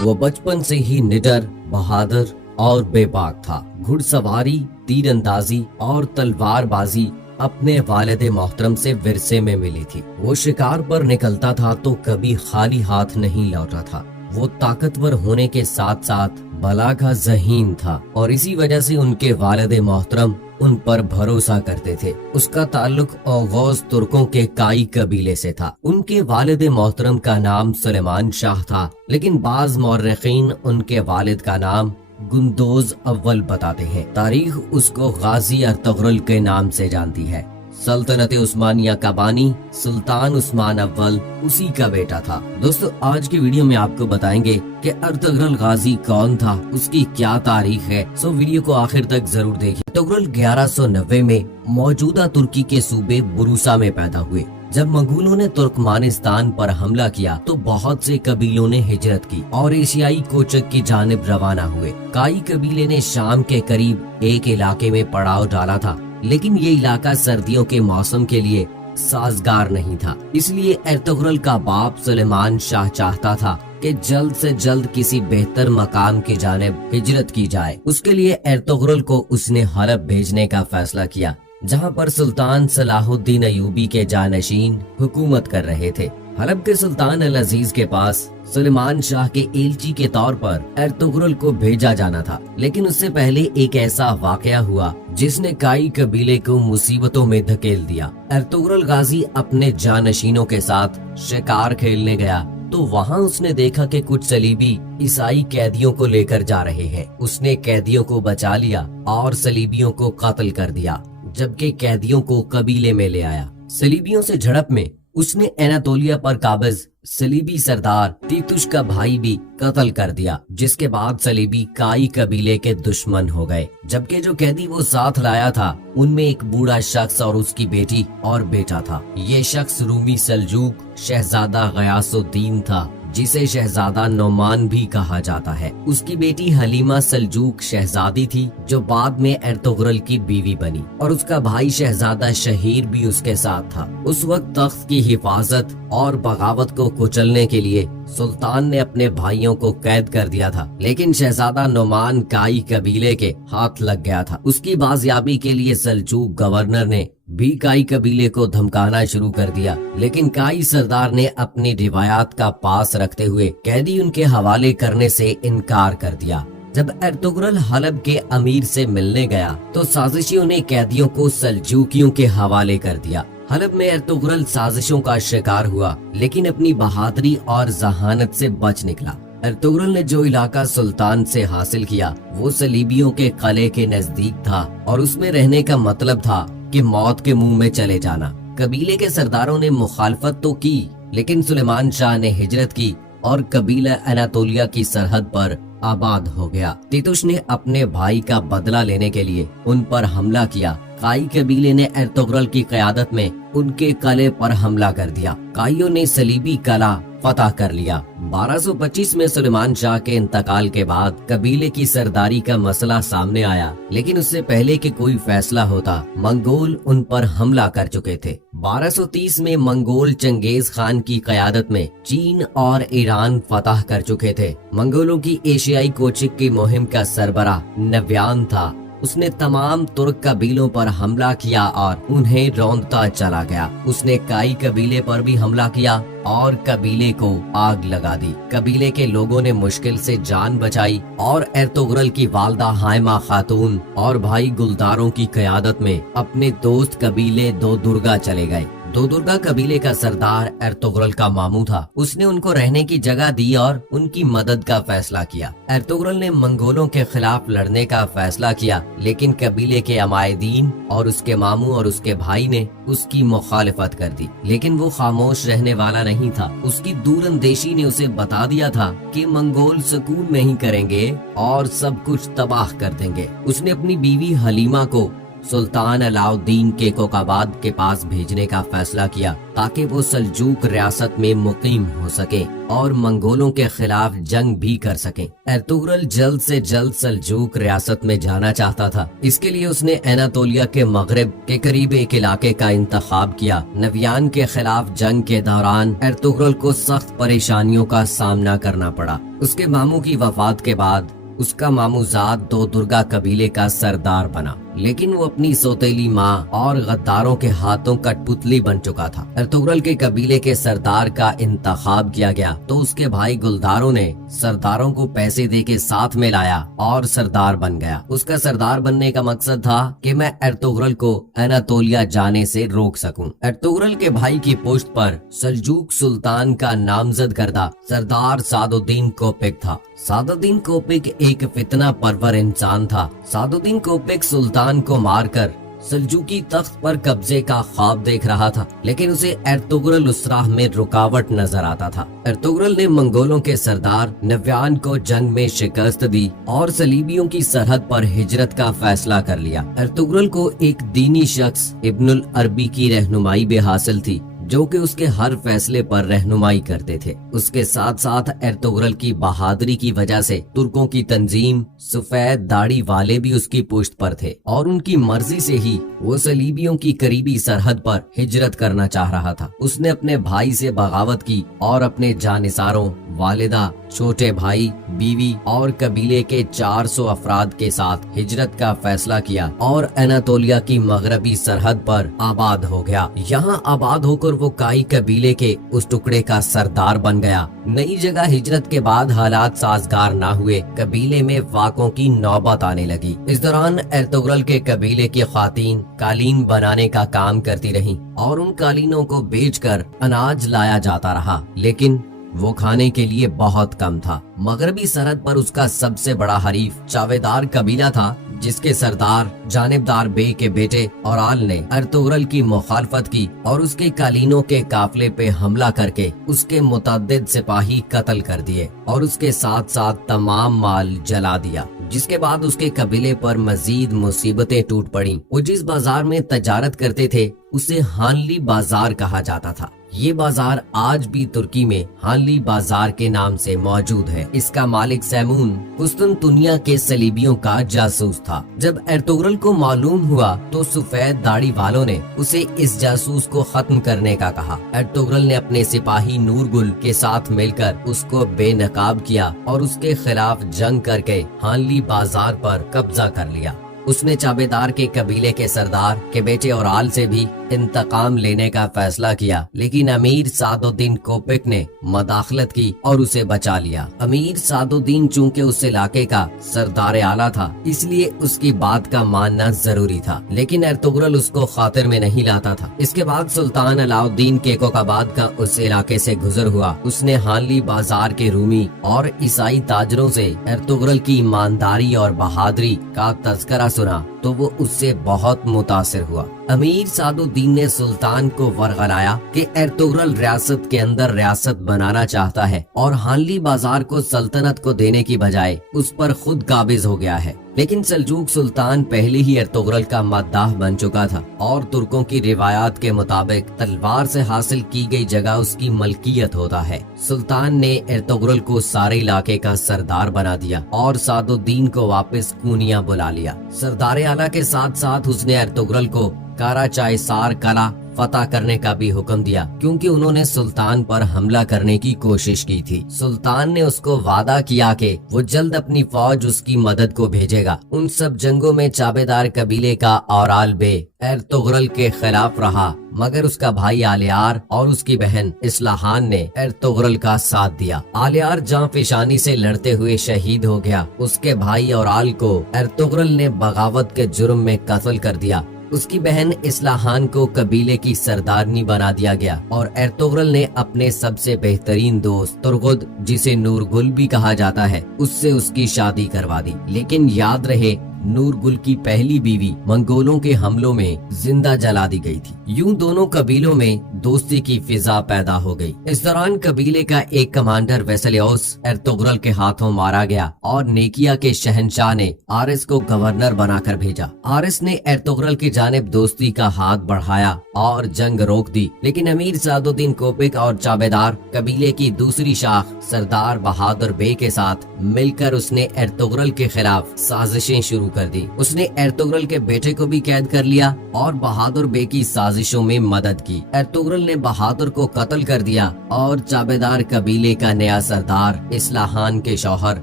वो बचपन से ही निडर, बहादुर और बेबाक था। घुड़सवारी, तीरंदाजी और तलवारबाजी अपने वालिद मोहतरम से विरसे में मिली थी। वो शिकार पर निकलता था तो कभी खाली हाथ नहीं लौटा था। वो ताकतवर होने के साथ साथ बला का ज़हीन था और इसी वजह से उनके वालिद मोहतरम उन पर भरोसा करते थे। उसका ताल्लुक औगौज तुर्कों के काई कबीले से था। उनके वालिद मोहतरम का नाम सुलेमान शाह था, लेकिन बाज मौर्रिखीन उनके वालिद का नाम गुंदोज अव्वल बताते हैं। तारीख उसको गाजी अर्तुगरुल के नाम से जानती है। सल्तनत उस्मानिया का बानी सुल्तान उस्मान अव्वल उसी का बेटा था। दोस्तों, आज की वीडियो में आपको बताएंगे कि अर्तुगरुल गाजी कौन था, उसकी क्या तारीख है। सो वीडियो को आखिर तक जरूर देखिए। अर्तुगरुल 1190 में मौजूदा तुर्की के सूबे बुरुसा में पैदा हुए। जब मंगोलों ने तुर्कमानिस्तान पर हमला किया तो बहुत से कबीलों ने हिजरत की और एशियाई कोचक की जानिब रवाना हुए। काई कबीले ने शाम के करीब एक इलाके में पड़ाव डाला था, लेकिन ये इलाका सर्दियों के मौसम के लिए साजगार नहीं था। इसलिए अर्तुगरुल का बाप सुलेमान शाह चाहता था कि जल्द से जल्द किसी बेहतर मकाम की जानिब हिजरत की जाए। उसके लिए अर्तुगरुल को उसने हलब भेजने का फैसला किया, जहां पर सुल्तान सलाहुद्दीन अयूबी के जानशीन हुकूमत कर रहे थे। हलब के सुल्तान अल अजीज के पास सुलेमान शाह के एलची के तौर पर अर्तुगरुल को भेजा जाना था, लेकिन उससे पहले एक ऐसा वाकया हुआ जिसने काई कबीले को मुसीबतों में धकेल दिया। अर्तुगरुल गाजी अपने जानशीनों के साथ शिकार खेलने गया तो वहाँ उसने देखा कि कुछ सलीबी ईसाई कैदियों को लेकर जा रहे हैं। उसने कैदियों को बचा लिया और सलीबियों को कत्ल कर दिया, जबकि कैदियों को कबीले में ले आया। सलीबियों से झड़प में उसने एनातोलिया पर काबिज सलीबी सरदार तीतुश का भाई भी कत्ल कर दिया, जिसके बाद सलीबी काई कबीले के दुश्मन हो गए। जबकि जो कैदी वो साथ लाया था उनमें एक बूढ़ा शख्स और उसकी बेटी और बेटा था। ये शख्स रूमी सल्जूक शहजादा गयासुद्दीन था, जिसे शहजादा नोमान भी कहा जाता है। उसकी बेटी हलीमा सल्जूक शहजादी थी, जो बाद में अर्तुगरुल की बीवी बनी, और उसका भाई शहजादा शहीर भी उसके साथ था। उस वक्त तख्त की हिफाजत और बगावत को कुचलने के लिए सुल्तान ने अपने भाइयों को कैद कर दिया था, लेकिन शहजादा नोमान काई कबीले के हाथ लग गया था। उसकी बाजियाबी के लिए सल्जूक गवर्नर ने भी काई कबीले को धमकाना शुरू कर दिया, लेकिन काई सरदार ने अपनी रिवायात का पास रखते हुए कैदी उनके हवाले करने से इनकार कर दिया। जब अर्तुगरुल हलब के अमीर से मिलने गया तो साजिशियों ने कैदियों को सल्जूकियों के हवाले कर दिया। हलब में अर्तुगरुल साजिशों का शिकार हुआ, लेकिन अपनी बहादुरी और जहानत से बच निकला। अर्तुगरुल ने जो इलाका सुल्तान से हासिल किया वो सलीबियों के किले के नजदीक था और उसमें रहने का मतलब था कि मौत के मुंह में चले जाना। कबीले के सरदारों ने मुखालफत तो की, लेकिन सुलेमान शाह ने हिजरत की और कबीला अनातोलिया की सरहद पर आबाद हो गया। तीतुश ने अपने भाई का बदला लेने के लिए उन पर हमला किया। काई कबीले ने अर्तुगरुल की क़यादत में उनके किले पर हमला कर दिया। काइयों ने सलीबी किला फतह कर लिया। 1225 में सुलेमान शाह के इंतकाल के बाद कबीले की सरदारी का मसला सामने आया, लेकिन उससे पहले कि कोई फैसला होता मंगोल उन पर हमला कर चुके थे। 1230 में मंगोल चंगेज खान की क़यादत में चीन और ईरान फतह कर चुके थे। मंगोलों की एशियाई कोचिक की मुहिम का सरबराह नव्यान था। उसने तमाम तुर्क कबीलों पर हमला किया और उन्हें रौंदता चला गया। उसने काई कबीले पर भी हमला किया और कबीले को आग लगा दी। कबीले के लोगों ने मुश्किल से जान बचाई और अर्तुगरुल की वालदा हाइमा खातून और भाई गुलदारों की क़यादत में अपने दोस्त कबीले दो दुर्गा चले गए। दो दुर्गा कबीले का सरदार अर्तुगरुल का मामू था। उसने उनको रहने की जगह दी और उनकी मदद का फैसला किया। अर्तुगरुल ने मंगोलों के खिलाफ लड़ने का फैसला किया, लेकिन कबीले के अमायदीन और उसके मामू और उसके भाई ने उसकी मुखालिफत कर दी। लेकिन वो खामोश रहने वाला नहीं था। उसकी दूरंदेशी ने उसे बता दिया था कि मंगोल सुकून नहीं करेंगे और सब कुछ तबाह कर देंगे। उसने अपनी बीवी हलीमा को सुल्तान अलाउद्दीन के कोकाबाद के पास भेजने का फैसला किया ताकि वो सल्जूक रियासत में मुकीम हो सके और मंगोलों के खिलाफ जंग भी कर सके। एर्तुगरुल जल्द से जल्द सल्जूक रियासत में जाना चाहता था। इसके लिए उसने एनातोलिया के मगरिब के करीब एक इलाके का इंतखाब किया। नवियान के खिलाफ जंग के दौरान एर्तुगरुल को सख्त परेशानियों का सामना करना पड़ा। उसके मामू की वफात के बाद उसका मामूजाद दो दुर्गा कबीले का सरदार बना, लेकिन वो अपनी सौतेली माँ और गद्दारों के हाथों कठपुतली बन चुका था। एर्तुगरुल के कबीले के सरदार का इंतखाब किया गया तो उसके भाई गुलदारों ने सरदारों को पैसे दे के साथ में लाया और सरदार बन गया। उसका सरदार बनने का मकसद था कि मैं एर्तुगरुल को एनातोलिया जाने से रोक सकूं। एर्तुगरुल के भाई की पोस्ट पर सल्जूक सुल्तान का नामजद करदा सरदार सादुद्दीन कोपिक था। सादुद्दीन कोपिक एक फितना परवर इंसान था। सादुद्दीन कोपिक सुल्तान को मारकर सल्जूकी तख्त पर कब्जे का ख्वाब देख रहा था, लेकिन उसे एर्तुगरुल उस राह में रुकावट नजर आता था। एर्तुगरुल ने मंगोलों के सरदार नव्यान को जंग में शिकस्त दी और सलीबियों की सरहद पर हिजरत का फैसला कर लिया। एर्तुगरुल को एक दीनी शख्स इब्नुल अरबी की रहनुमाई भी हासिल थी, जो कि उसके हर फैसले पर रहनुमाई करते थे। उसके साथ साथ एर्तुगरुल की बहादुरी की वजह से तुर्कों की तंजीम सफेद दाढ़ी वाले भी उसकी पुश्त पर थे और उनकी मर्जी से ही वो सलीबियों की करीबी सरहद पर हिजरत करना चाह रहा था। उसने अपने भाई से बगावत की और अपने जानिसारों, वालिदा, छोटे भाई, बीवी और कबीले के 400 अफराद के साथ हिजरत का फैसला किया और एनातोलिया की मगरबी सरहद पर आबाद हो गया। यहाँ आबाद होकर वो काई कबीले के उस टुकड़े का सरदार बन गया। नई जगह हिजरत के बाद हालात साजगार ना हुए। कबीले में वाकों की नौबत आने लगी। इस दौरान एर्तुगरुल के कबीले की खातीन कालीन बनाने का काम करती रहीं और उन कालीनों को बेचकर अनाज लाया जाता रहा, लेकिन वो खाने के लिए बहुत कम था। मगरबी सरहद पर उसका सबसे बड़ा हरीफ चावेदार कबीला था, जिसके सरदार जानिबदार बे के बेटे औराल ने एर्तुगरुल की मुखालफत की और उसके कालीनों के काफले पे हमला करके उसके मुतअद्दिद सिपाही कत्ल कर दिए और उसके साथ साथ तमाम माल जला दिया। जिसके बाद उसके कबीले पर मजीद मुसीबतें टूट पड़ी। वो जिस बाजार में तजारत करते थे उसे हानली बाजार कहा जाता था। ये बाजार आज भी तुर्की में हानली बाजार के नाम से मौजूद है। इसका मालिक सैमून कुस्तुनतुनिया के सलीबियों का जासूस था। जब एर्तुगरुल को मालूम हुआ तो सफेद दाढ़ी वालों ने उसे इस जासूस को खत्म करने का कहा। एर्तुगरुल ने अपने सिपाही नूरगुल के साथ मिलकर उसको बेनकाब किया और उसके खिलाफ जंग करके हानली बाजार पर कब्जा कर लिया। उसने चाबेदार के कबीले के सरदार के बेटे औराल से भी इंतकाम लेने का फैसला किया, लेकिन अमीर सादुद्दीन कोपिक ने मदाखलत की और उसे बचा लिया। अमीर सादुद्दीन चूंकि उस इलाके का सरदार आला था, इसलिए उसकी बात का मानना जरूरी था, लेकिन एर्तुगरुल उसको खातिर में नहीं लाता था। इसके बाद सुल्तान अलाउद्दीन के कोकाबाद का उस इलाके से गुजर हुआ। उसने हानली बाजार के रूमी और ईसाई ताजरों से एर्तुगरुल की ईमानदारी और बहादुरी का तज़किरा सुना तो वो उससे बहुत मुतासिर हुआ। अमीर सादुद्दीन ने सुल्तान को वरगलाया कि एर्तुगरुल रियासत के अंदर रियासत बनाना चाहता है और हानली बाजार को सल्तनत को देने की बजाय उस पर खुद काबिज हो गया है। लेकिन सल्जूक सुल्तान पहले ही एर्तुगरुल का मद्दाह बन चुका था और तुर्कों की रिवायात के मुताबिक तलवार से हासिल की गई जगह उसकी मलकियत होता है। सुल्तान ने एर्तुगरुल को सारे इलाके का सरदार बना दिया और सादुद्दीन को वापस कूनिया बुला लिया। सरदार आला के साथ साथ उसने एर्तुगरुल को काराचाइसार कला फतह करने का भी हुक्म दिया, क्योंकि उन्होंने सुल्तान पर हमला करने की कोशिश की थी। सुल्तान ने उसको वादा किया कि वो जल्द अपनी फौज उसकी मदद को भेजेगा। उन सब जंगों में चाबेदार कबीले का औराल बे एर्तुगरुल के खिलाफ रहा, मगर उसका भाई आलियार और उसकी बहन इस्लाहान ने एर्तुगरुल का साथ दिया। आलियार जान फिशानी से लड़ते हुए शहीद हो गया। उसके भाई औराल को एर्तुगरुल ने बगावत के जुर्म में कत्ल कर दिया। उसकी बहन इस्लाहान को कबीले की सरदारनी बना दिया गया और एर्तुगरुल ने अपने सबसे बेहतरीन दोस्त तुर्गुद, जिसे नूरगुल भी कहा जाता है, उससे उसकी शादी करवा दी। लेकिन याद रहे नूर गुल की पहली बीवी मंगोलों के हमलों में जिंदा जला दी गई थी। यूं दोनों कबीलों में दोस्ती की फिजा पैदा हो गई। इस दौरान कबीले का एक कमांडर वेसेलियोस एर्तुगरुल के हाथों मारा गया और नेकिया के शहंशाह ने आरिस को गवर्नर बनाकर भेजा। आरिस ने एर्तुगरुल की जानिब दोस्ती का हाथ बढ़ाया और जंग रोक दी, लेकिन अमीर सादुद्दीन कोपिक और चाबेदार कबीले की दूसरी शाख सरदार बहादुर बे के साथ मिलकर उसने एर्तुगरुल के खिलाफ साजिशें शुरू कर दी। उसने एर्तुगरुल के बेटे को भी कैद कर लिया और बहादुर बे की साजिशों में मदद की। एर्तुगरुल ने बहादुर को कत्ल कर दिया और चाबेदार कबीले का नया सरदार इस्लाहान के शौहर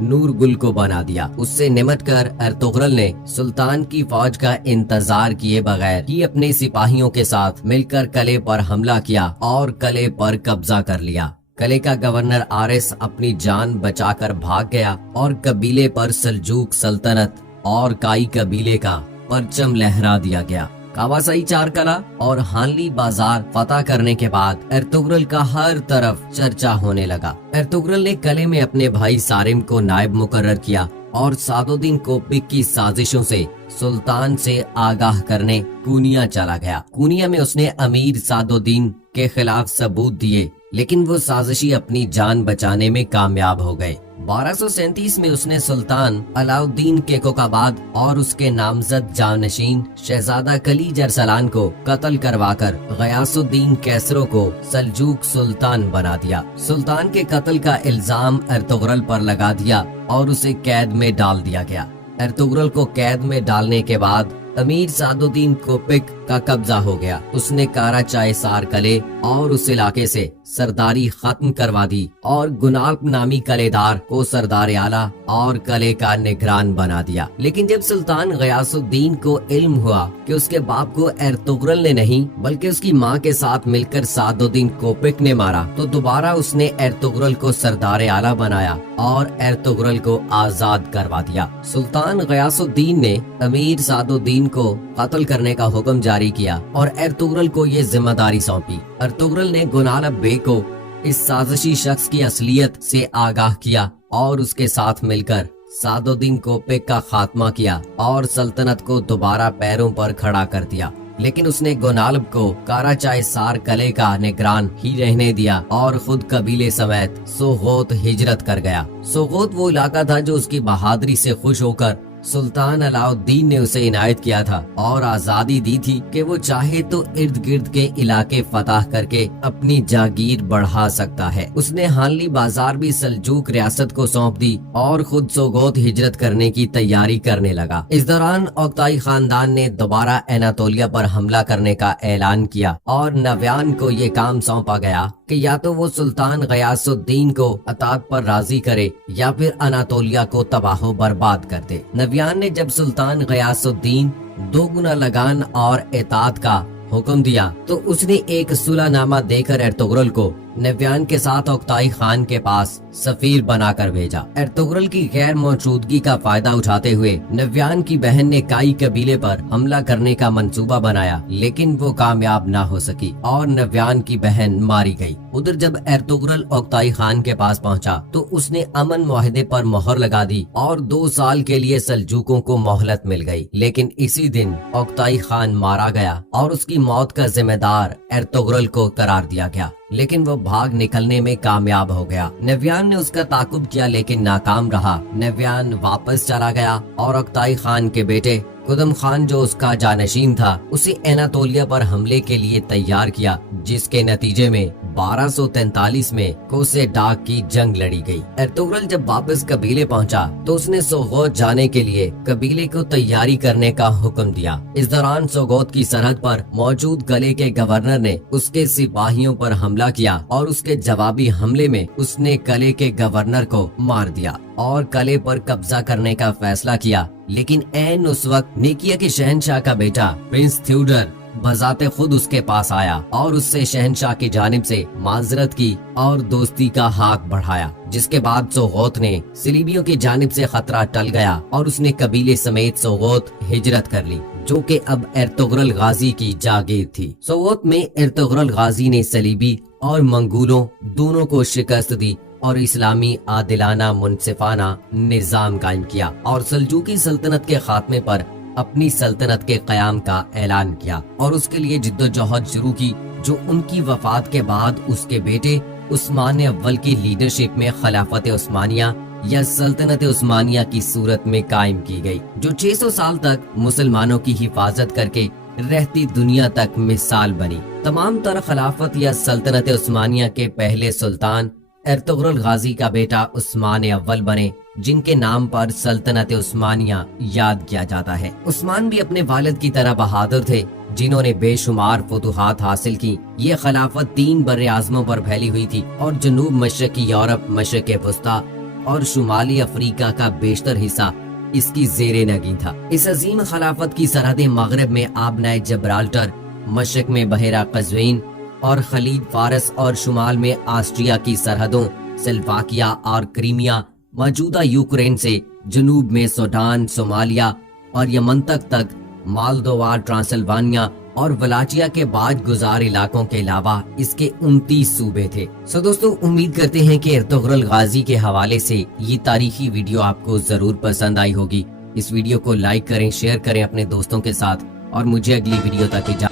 नूर गुल को बना दिया। उससे निमट कर एर्तुगरुल ने सुल्तान की फौज का इंतजार किए बगैर ही अपने सिपाहियों के साथ मिलकर कले पर हमला किया और कले पर कब्जा कर लिया। कले का गवर्नर आरिस अपनी जान बचाकर भाग गया और कबीले पर सल्जूक सल्तनत और काई कबीले का परचम लहरा दिया गया। कावासाई चारकला और हानली बाजार फतह करने के बाद एर्तुगरुल का हर तरफ चर्चा होने लगा। एर्तुगरुल ने कले में अपने भाई सारिम को नायब मुकर्रर किया और सादुद्दीन कोपिक की साजिशों से सुल्तान से आगाह करने कूनिया चला गया। कूनिया में उसने अमीर सादुद्दीन के खिलाफ सबूत दिए, लेकिन वो साजिशी अपनी जान बचाने में कामयाब हो गए। 1237 में उसने सुल्तान अलाउद्दीन के कोकाबाद और उसके नामजद जानशीन शहजादा कलीज अरसलान को कत्ल करवाकर गयासुद्दीन कैसरो को सल्जूक सुल्तान बना दिया। सुल्तान के कत्ल का इल्जाम एर्तुगरुल पर लगा दिया और उसे कैद में डाल दिया गया। एर्तुगरुल को कैद में डालने के बाद अमीर सादुद्दीन कोपिक का कब्जा हो गया। उसने काराचाय सार कले और उस इलाके से सरदारी खत्म करवा दी और गुनाल्प नामी कलेदार को सरदार आला और कले का निगरान बना दिया। लेकिन जब सुल्तान गयासुद्दीन को इल्म हुआ कि उसके बाप को एर्तुगरुल ने नहीं बल्कि उसकी माँ के साथ मिलकर सादुद्दीन कोपिक ने मारा, तो दोबारा उसने एर्तुगरुल को सरदार आला बनाया और एर्तुगरुल को आजाद करवा दिया। सुल्तान गयासुद्दीन ने अमीर सादुद्दीन को कत्ल करने का हुक्म जारी किया और एर्तुगरुल को ये जिम्मेदारी सौंपी। एर्तुगरुल ने गुनालब बे को इस साजिशी शख्स की असलियत से आगाह किया और उसके साथ मिलकर सादुद्दीन कोपिक का खात्मा किया और सल्तनत को दोबारा पैरों पर खड़ा कर दिया। लेकिन उसने गुनालब को काराचाय सार कले का निगरान ही रहने दिया और खुद कबीले समेत सोगोत हिजरत कर गया। सोगोत वो इलाका था जो उसकी बहादुरी से खुश होकर सुल्तान अलाउद्दीन ने उसे इनायत किया था और आजादी दी थी कि वो चाहे तो इर्द गिर्द के इलाके फतह करके अपनी जागीर बढ़ा सकता है। उसने हानली बाजार भी सल्जूक रियासत को सौंप दी और खुद सोगोत हिजरत करने की तैयारी करने लगा। इस दौरान ओक्ताई खानदान ने दोबारा एनातोलिया पर हमला करने का ऐलान किया और नव्यान को ये काम सौंपा गया कि या तो वो सुल्तान गयासुद्दीन को अताक पर राजी करे या फिर अनातोलिया को तबाह बर्बाद कर दे। नव्यान ने जब सुल्तान गयासुद्दीन 2 गुना लगान और एतात का हुक्म दिया तो उसने एक सुलहनामा देकर एर्तुगरुल को नव्यान के साथ ओक्ताई खान के पास सफीर बनाकर भेजा। एर्तुगरुल की गैर मौजूदगी का फायदा उठाते हुए नव्यान की बहन ने काई कबीले पर हमला करने का मंसूबा बनाया, लेकिन वो कामयाब ना हो सकी और नव्यान की बहन मारी गई। उधर जब एर्तुगरुल ओक्ताई खान के पास पहुंचा तो उसने अमन मुआहदे पर मोहर लगा दी और 2 साल के लिए सल्जूकों को मोहलत मिल गई। लेकिन इसी दिन ओक्ताई खान मारा गया और उसकी मौत का जिम्मेदार एर्तुगरुल को करार दिया गया, लेकिन वो भाग निकलने में कामयाब हो गया। नव्यान ने उसका ताकुब किया लेकिन नाकाम रहा। नव्यान वापस चला गया और ओक्ताई खान के बेटे कुदम खान जो उसका जानशीन था उसे एनातोलिया पर हमले के लिए तैयार किया, जिसके नतीजे में 1243 में कोसे डाक की जंग लड़ी गई। एर्तुगरुल जब वापस कबीले पहुंचा तो उसने सोगोत जाने के लिए कबीले को तैयारी करने का हुक्म दिया। इस दौरान सोगोत की सरहद पर मौजूद कले के गवर्नर ने उसके सिपाहियों पर हमला किया और उसके जवाबी हमले में उसने कले के गवर्नर को मार दिया और कले पर कब्जा करने का फैसला किया। लेकिन ऐन उस वक्त नेकिया के शहंशाह का बेटा प्रिंस थ्यूडर बजाते खुद उसके पास आया और उससे शहंशाह की जानिब से माजरत की और दोस्ती का हाथ बढ़ाया, जिसके बाद सोगोत ने सलीबियों की जानिब से खतरा टल गया और उसने कबीले समेत सोगोत हिजरत कर ली, जो कि अब एर्तुगरुल गाजी की जागीर थी। सोगोत में एर्तुगरुल गाजी ने सलीबी और मंगोलों दोनों को शिकस्त दी اور اسلامی عادلانہ منصفانہ نظام قائم کیا اور سلجوقی سلطنت کے خاتمے پر اپنی سلطنت کے قیام کا اعلان کیا اور اس کے لیے جدوجہد شروع کی، جو ان کی وفات کے بعد اس کے بیٹے عثمان اول کی لیڈرشپ میں خلافت عثمانیہ یا سلطنت عثمانیہ کی صورت میں قائم کی گئی، جو 600 سال تک مسلمانوں کی حفاظت کر کے رہتی دنیا تک مثال بنی۔ تمام تر خلافت یا سلطنت عثمانیہ کے پہلے سلطان ارطغرل غازی کا بیٹا عثمان اول بنے، جن کے نام پر سلطنت عثمانیہ یاد کیا جاتا ہے۔ عثمان بھی اپنے والد کی طرح بہادر تھے، جنہوں نے بے شمار فتوحات حاصل کی۔ یہ خلافت 3 بر اعظموں پر پھیلی ہوئی تھی اور جنوب مشرقی یورپ، مشرق وسطی اور شمالی افریقہ کا بیشتر حصہ اس کی زیر نگین تھا۔ اس عظیم خلافت کی سرحدیں مغرب میں آبنائے جبرالٹر، مشرق میں بحیرہ قزوین اور خلیج فارس اور شمال میں آسٹریا کی سرحدوں سلواکیا اور کریمیا، موجودہ یوکرین سے جنوب میں سوڈان، صومالیہ اور یمن تک مالدووا، ٹرانسلوانیا اور ولاچیا کے بعد گزار علاقوں کے علاوہ اس کے 29 صوبے تھے۔ دوستو، امید کرتے ہیں کہ ارطغرل غازی کے حوالے سے یہ تاریخی ویڈیو آپ کو ضرور پسند آئی ہوگی۔ اس ویڈیو کو لائک کریں، شیئر کریں اپنے دوستوں کے ساتھ اور مجھے اگلی ویڈیو تک اجازت